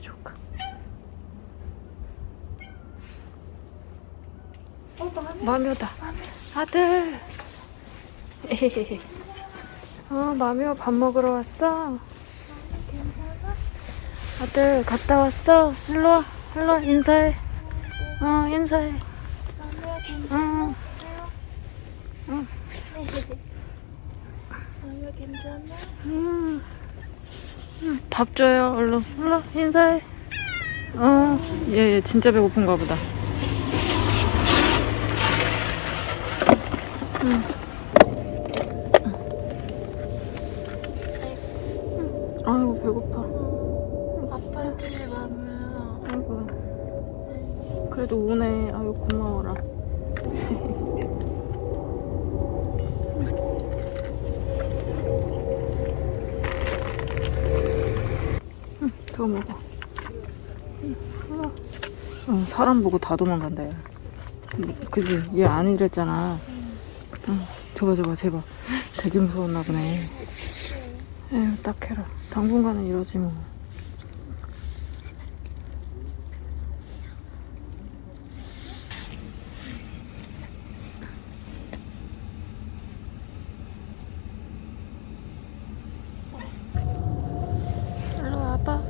좋까. 어, 마미. 마미오다. 아들. 어 마미오 밥 먹으러 왔어. 아들 갔다 왔어. 일로 와. 일로 와 인사해. 어 인사해. 응. 괜찮아? 응. 괜찮아? 음. 음, 밥 줘요 얼른. 일로 인사해. 어. 얘, 얘 진짜 배고픈가 보다. 음. 아이고 배고파. 아빠지 마미야. 아이고. 그래도 오네. 아유 고마워라. 더 먹어. 어, 사람 보고 다 도망간다. 야. 음, 그지? 얘 안 이랬잖아. 응, 저봐 저봐 제발. 되게 무서웠나 보네. 에휴 딱해라. 당분간은 이러지 뭐. 일로 와봐.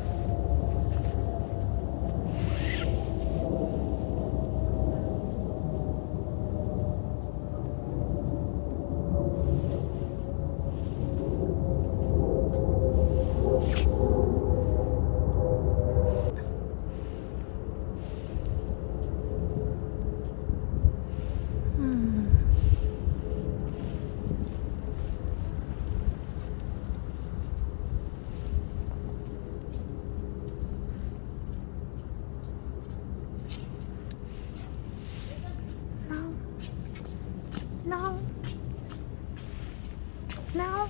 음. No. No.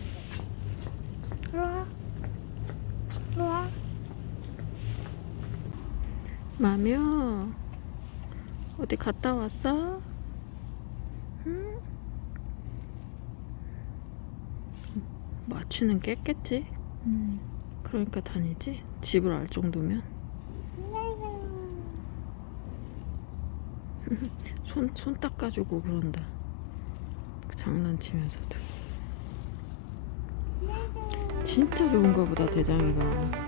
일로와. 일로와. 마미야. 어디 갔다 왔어? 응? 마취는 깼겠지? 응. 그러니까 다니지? 집을 알 정도면. 손, 손 닦아주고 그런다. 장난치면서도. 진짜 좋은가 보다, 대장이가. 응?